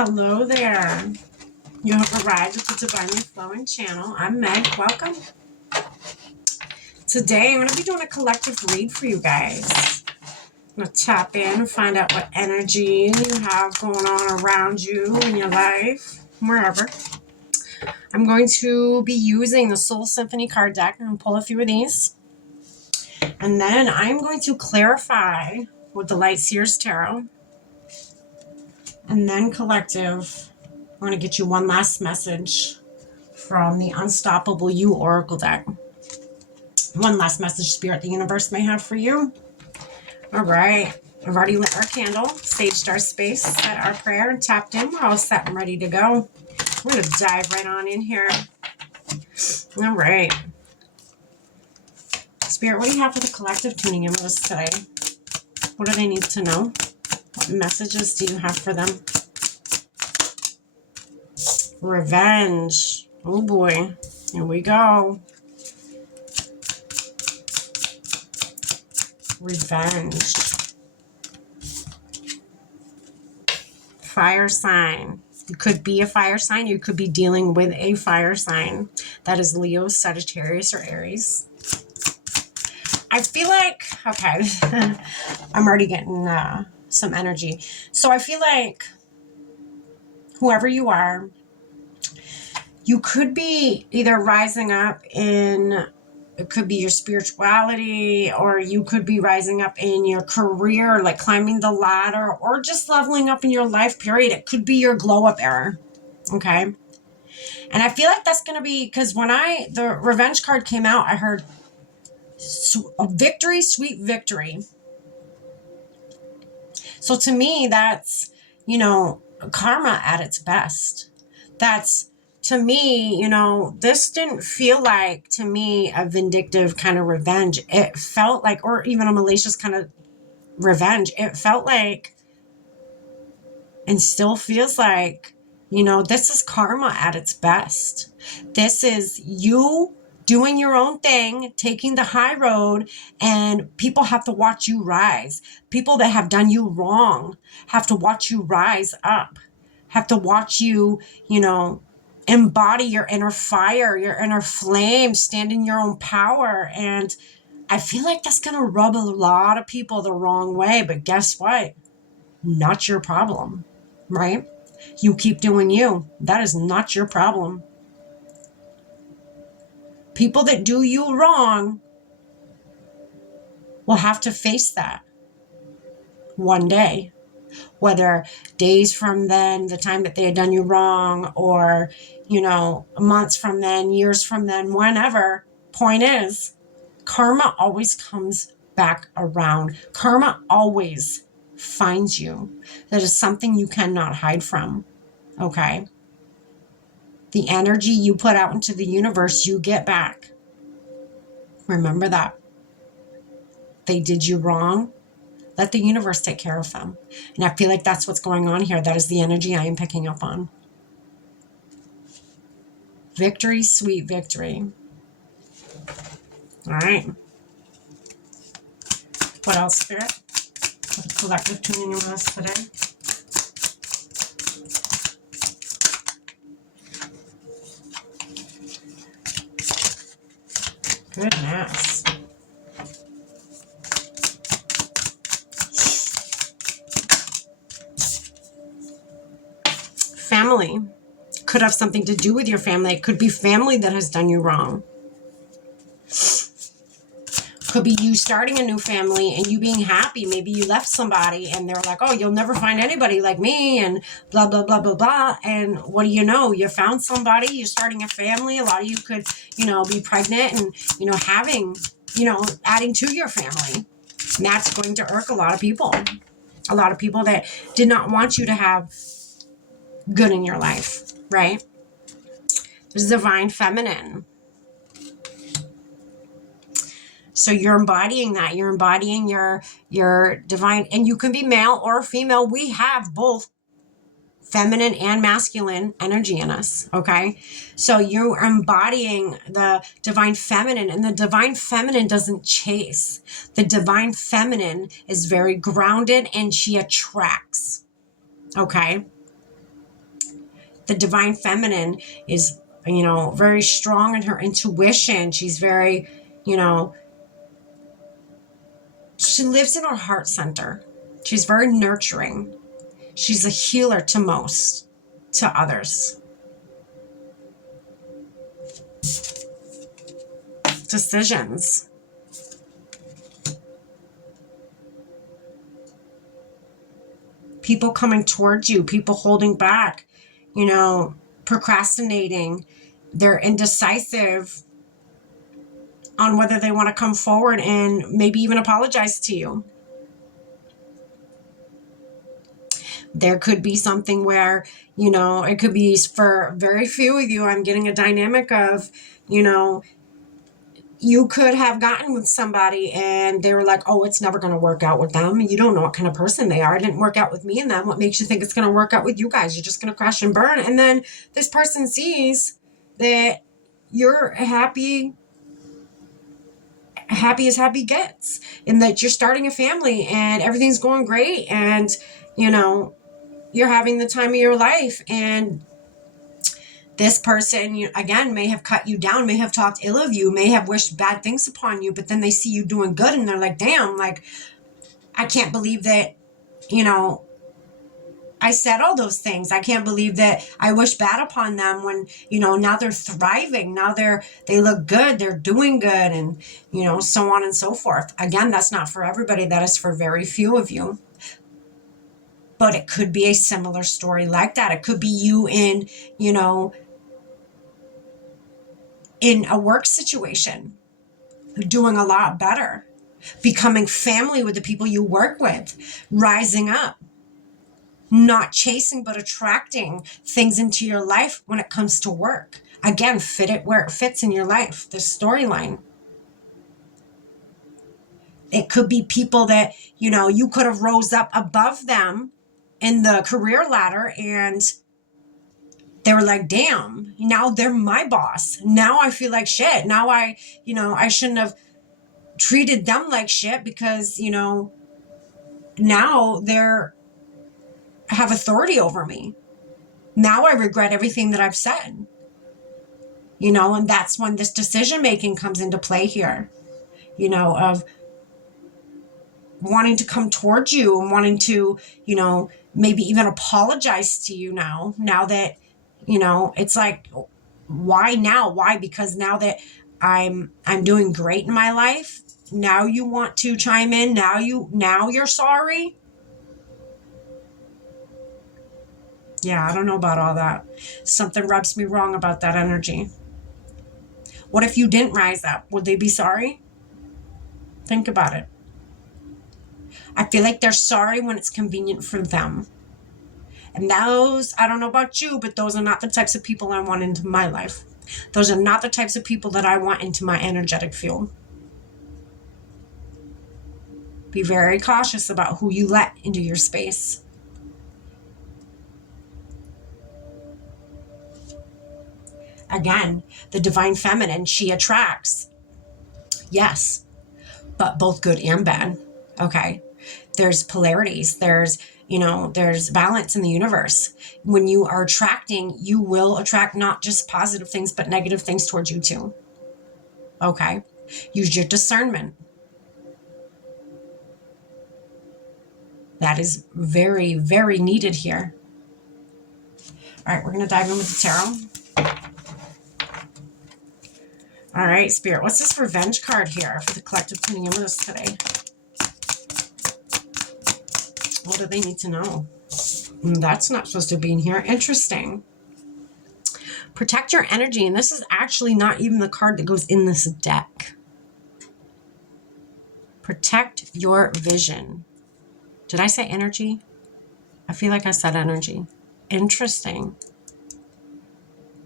Hello there. You have arrived at the Divinely Flowing channel. I'm Meg. Welcome. Today I'm going to be doing a collective read for you guys. I'm going to tap in and find out what energy you have going on around you in your life, wherever. I'm going to be using the Soul Symphony card deck. I'm going to pull a few of these. And then I'm going to clarify with the Light Seers Tarot. And then collective, I'm going to get you one last message from the Unstoppable You Oracle deck. One last message Spirit the universe may have for you. All right. I've already lit our candle, staged our space, set our prayer, and tapped in. We're all set and ready to go. We're going to dive right on in here. All right. Spirit, what do you have for the collective tuning in with us today? What do they need to know? What messages do you have for them? Revenge. Oh boy. Here we go. Revenge. Fire sign. You could be a fire sign. You could be dealing with a fire sign. That is Leo, Sagittarius, or Aries. I feel like, okay, I'm already getting some energy. So I feel like whoever you are, you could be either rising up in, it could be your spirituality, or you could be rising up in your career, like climbing the ladder, or just leveling up in your life period. It could be your glow up era. Okay. And I feel like that's going to be, because when the revenge card came out, I heard a victory, sweet victory. So to me, that's, karma at its best. That's, to me, this didn't feel like, to me, a vindictive kind of revenge. It felt like, or even a malicious kind of revenge. It felt like, and still feels like, this is karma at its best. This is you doing your own thing, taking the high road, and people have to watch you rise. People that have done you wrong have to watch you rise up, have to watch you, embody your inner fire, your inner flame, stand in your own power. And I feel like that's going to rub a lot of people the wrong way. But guess what? Not your problem, right? You keep doing you. That is not your problem. People that do you wrong will have to face that one day, whether days from then, the time that they had done you wrong, or, months from then, years from then, whenever. Point is, karma always comes back around. Karma always finds you. That is something you cannot hide from. Okay? The energy you put out into the universe, you get back. Remember that. They did you wrong. Let the universe take care of them. And I feel like that's what's going on here. That is the energy I am picking up on. Victory, sweet victory. All right. What else, Spirit? What collective tuning in with us today? Goodness. Family. Could have something to do with your family. It could be family that has done you wrong. Could be you starting a new family and you being happy. Maybe you left somebody and they're like, oh, you'll never find anybody like me, and blah, blah, blah, blah, blah. And what do you know? You found somebody, you're starting a family. A lot of you could, be pregnant and, having, adding to your family. And that's going to irk a lot of people. A lot of people that did not want you to have good in your life, right? There's divine feminine. So you're embodying that. You're embodying your divine, and you can be male or female. We have both feminine and masculine energy in us. Okay. So you're embodying the divine feminine, and the divine feminine doesn't chase. The divine feminine is very grounded and she attracts. Okay. The divine feminine is, you know, very strong in her intuition. She's very, you know, she lives in her heart center. She's very nurturing. She's a healer to most, to others. Decisions. People coming towards you, people holding back, you know, procrastinating. They're indecisive on whether they want to come forward and maybe even apologize to you. There could be something where, you know, it could be for very few of you, I'm getting a dynamic of, you know, you could have gotten with somebody and they were like, oh, it's never going to work out with them. You don't know what kind of person they are. It didn't work out with me and them. What makes you think it's going to work out with you guys? You're just going to crash and burn. And then this person sees that you're happy as happy gets, and that you're starting a family and everything's going great. And, you know, you're having the time of your life. And this person, you, again, may have cut you down, may have talked ill of you, may have wished bad things upon you, but then they see you doing good and they're like, damn, like, I can't believe that, you know, I said all those things. I can't believe that I wish bad upon them when, you know, now they're thriving. Now they look good. They're doing good, and, you know, so on and so forth. Again, that's not for everybody. That is for very few of you. But it could be a similar story like that. It could be you in, you know, in a work situation, doing a lot better, becoming family with the people you work with, rising up, not chasing but attracting things into your life when it comes to work. Again, fit it where it fits in your life, the storyline. It could be people that, you know, you could have rose up above them in the career ladder and they were like, damn, now they're my boss. Now I feel like shit. Now you know, I shouldn't have treated them like shit because, you know, now they're have authority over me. Now I regret everything that I've said. You know, and that's when this decision making comes into play here, you know, of wanting to come towards you and wanting to, you know, maybe even apologize to you now that, you know, it's like, why now? Why? Because now that I'm doing great in my life, now you want to chime in. Now you're sorry. Yeah, I don't know about all that. Something rubs me wrong about that energy. What if you didn't rise up? Would they be sorry? Think about it. I feel like they're sorry when it's convenient for them. And those, I don't know about you, but those are not the types of people I want into my life. Those are not the types of people that I want into my energetic field. Be very cautious about who you let into your space. Again, the divine feminine, she attracts. Yes, but both good and bad. Okay. There's polarities. There's, you know, there's balance in the universe. When you are attracting, you will attract not just positive things, but negative things towards you too. Okay. Use your discernment. That is very, very needed here. All right, we're going to dive in with the tarot. All right, Spirit, what's this revenge card here for the collective tuning in with us today? What do they need to know? That's not supposed to be in here. Interesting. Protect your energy. And this is actually not even the card that goes in this deck. Protect your vision. Did I say energy? I feel like I said energy. Interesting.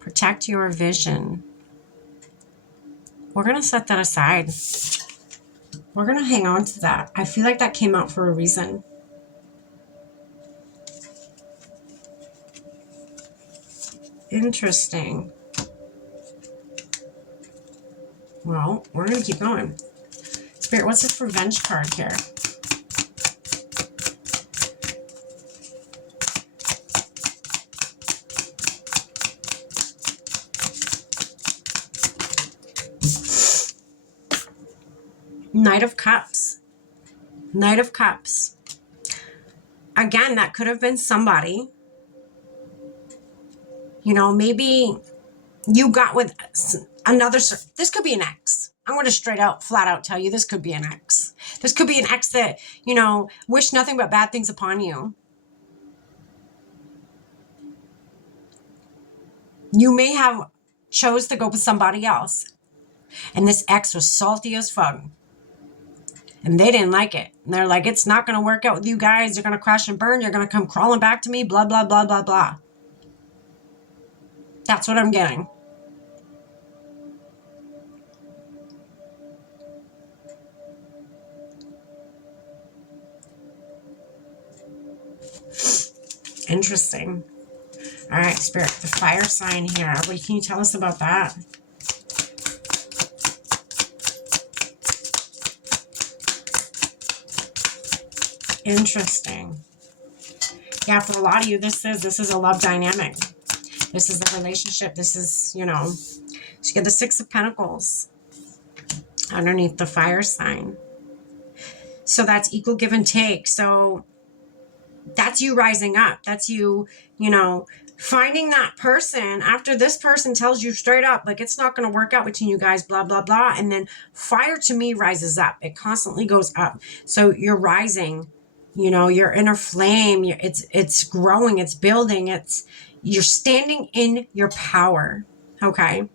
Protect your vision. We're going to set that aside. We're going to hang on to that. I feel like that came out for a reason. Interesting. Well, we're going to keep going. Spirit, what's this revenge card here? Knight of Cups. Knight of Cups. Again, that could have been somebody. You know, maybe you got with another, this could be an ex. I'm going to straight out, flat out tell you this could be an ex. This could be an ex that, you know, wish nothing but bad things upon you. You may have chose to go with somebody else. And this ex was salty as fuck. And they didn't like it. And they're like, it's not going to work out with you guys. You're going to crash and burn. You're going to come crawling back to me. Blah, blah, blah, blah, blah. That's what I'm getting. Interesting. All right, Spirit, the fire sign here. What can you tell us about that? Interesting. Yeah, for a lot of you, this is a love dynamic. This is the relationship. This is, you know, so you get the Six of Pentacles underneath the fire sign. So that's equal give and take. So that's you rising up. That's you, you know, finding that person after this person tells you straight up, like, it's not going to work out between you guys, blah, blah, blah. And then fire to me rises up. It constantly goes up. So you're rising, you know, your inner flame, it's growing, it's building, you're standing in your power. Okay.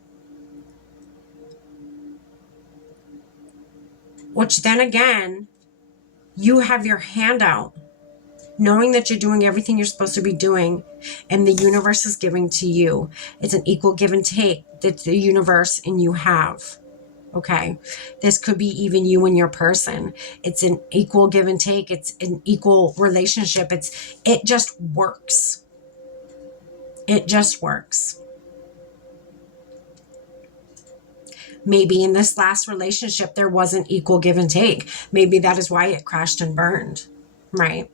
Which then again, you have your hand out, knowing that you're doing everything you're supposed to be doing, and the universe is giving to you. It's an equal give and take that the universe and you have. Okay. This could be even you and your person. It's an equal give and take. It's an equal relationship. It just works. It just works. Maybe in this last relationship, there wasn't equal give and take. Maybe that is why it crashed and burned, right?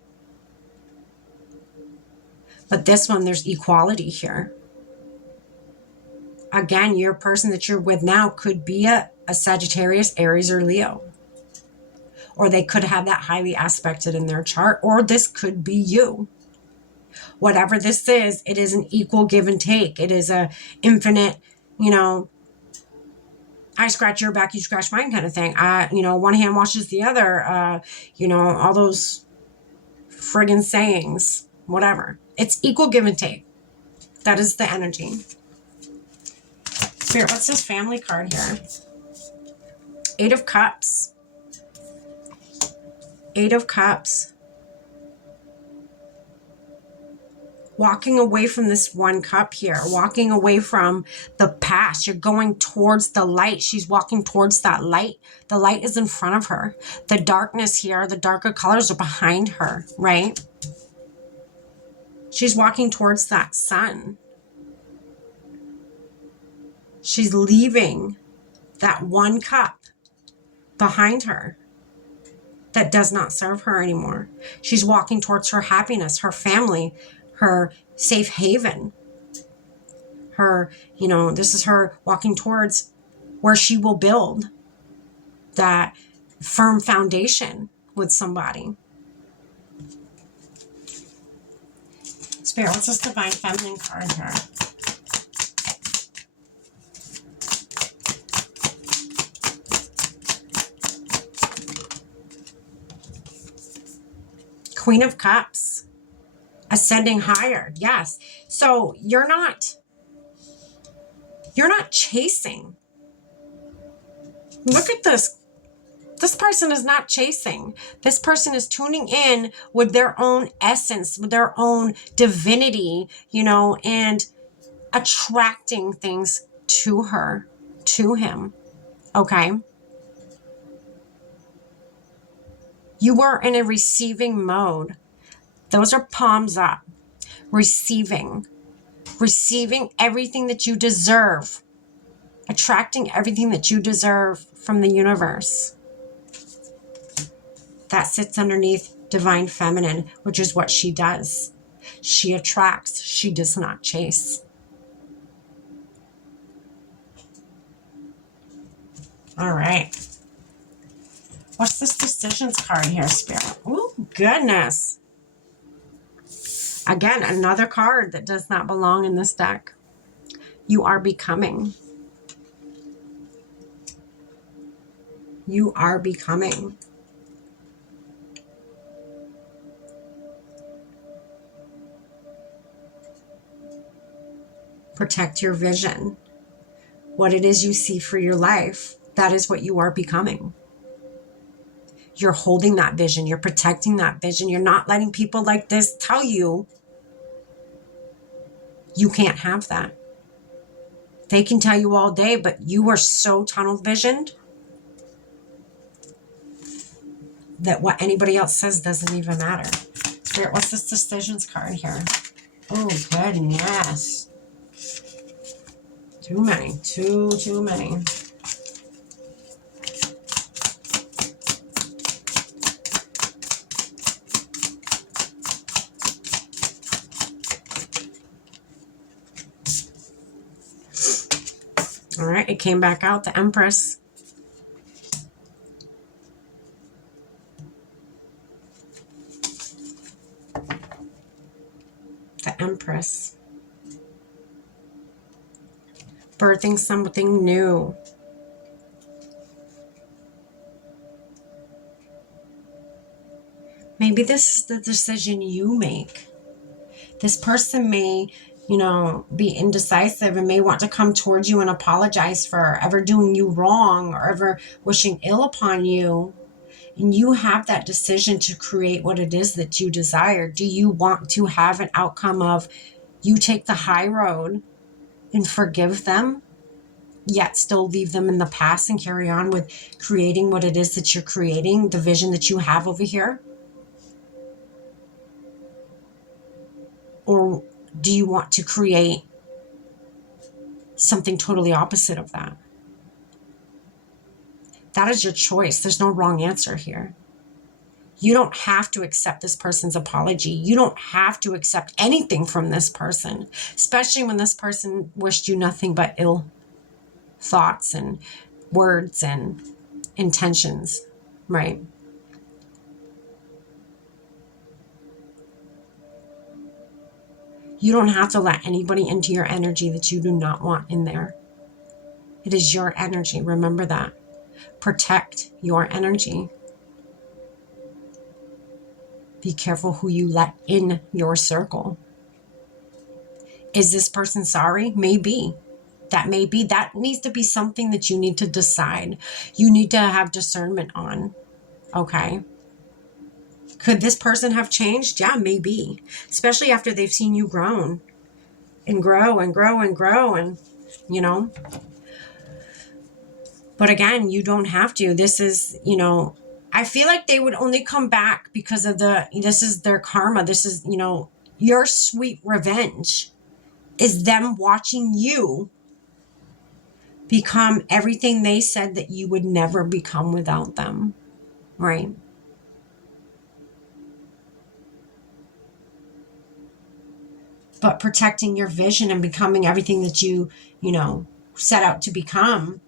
But this one, there's equality here. Again, your person that you're with now could be a Sagittarius, Aries, or Leo. Or they could have that highly aspected in their chart, or this could be you. Whatever this is, it is an equal give and take. It is a infinite, you know, I scratch your back, you scratch mine kind of thing. You know, one hand washes the other, you know, all those friggin' sayings, whatever. It's equal give and take. That is the energy. Spirit, what's this family card here? Eight of Cups. Eight of Cups. Walking away from this one cup here, walking away from the past. You're going towards the light. She's walking towards that light. The light is in front of her. The darkness here, the darker colors are behind her, right? She's walking towards that sun. She's leaving that one cup behind her that does not serve her anymore. She's walking towards her happiness, her family, her safe haven, her, you know, this is her walking towards where she will build that firm foundation with somebody. Spirit, what's this Divine Feminine card here? Queen of Cups. Ascending higher. Yes. So you're not chasing. Look at this. This person is not chasing. This person is tuning in with their own essence, with their own divinity, you know, and attracting things to her, to him. Okay. You are in a receiving mode. Those are palms up. Receiving everything that you deserve. Attracting everything that you deserve from the universe. That sits underneath Divine Feminine, which is what she does. She attracts. She does not chase. All right. What's this decisions card here, Spirit? Oh, goodness. Again, another card that does not belong in this deck. You are becoming. You are becoming. Protect your vision. What it is you see for your life, that is what you are becoming. You're holding that vision. You're protecting that vision. You're not letting people like this tell you you can't have that. They can tell you all day, but you are so tunnel visioned that what anybody else says doesn't even matter. Spirit, what's this decisions card here? Oh, goodness. Too many. Too many. All right, it came back out, the Empress. The Empress. Birthing something new. Maybe this is the decision you make. This person may, be indecisive and may want to come towards you and apologize for ever doing you wrong or ever wishing ill upon you. And you have that decision to create what it is that you desire. Do you want to have an outcome of you take the high road and forgive them, yet still leave them in the past and carry on with creating what it is that you're creating, the vision that you have over here? Or do you want to create something totally opposite of that? That is your choice. There's no wrong answer here. You don't have to accept this person's apology. You don't have to accept anything from this person, especially when this person wished you nothing but ill thoughts and words and intentions, right? You don't have to let anybody into your energy that you do not want in there. It is your energy. Remember that. Protect your energy. Be careful who you let in your circle. Is this person sorry? Maybe. That may be. That needs to be something that you need to decide. You need to have discernment on. Okay. Could this person have changed? Yeah, maybe. Especially after they've seen you grown and grow and grow and grow and, But again, you don't have to. This is, I feel like they would only come back because of this is their karma. This is, your sweet revenge is them watching you become everything they said that you would never become without them, right? But protecting your vision and becoming everything that you set out to become,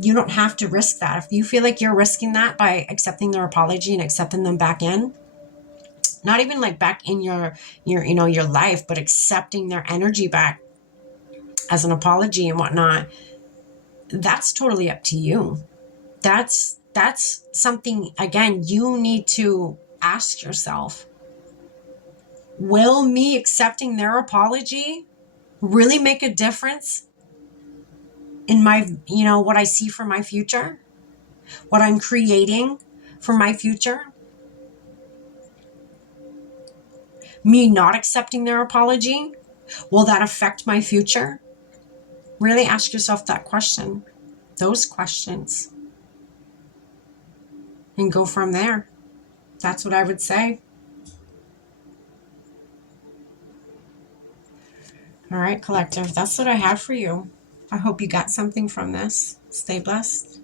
you don't have to risk that. If you feel like you're risking that by accepting their apology and accepting them back in, not even like back in your life, but accepting their energy back as an apology and whatnot, that's totally up to you. That's something, again, you need to ask yourself, will me accepting their apology really make a difference in my, what I see for my future, what I'm creating for my future? Me not accepting their apology, will that affect my future? Really ask yourself that question, those questions, and go from there. That's what I would say. All right, collective, that's what I have for you. I hope you got something from this. Stay blessed.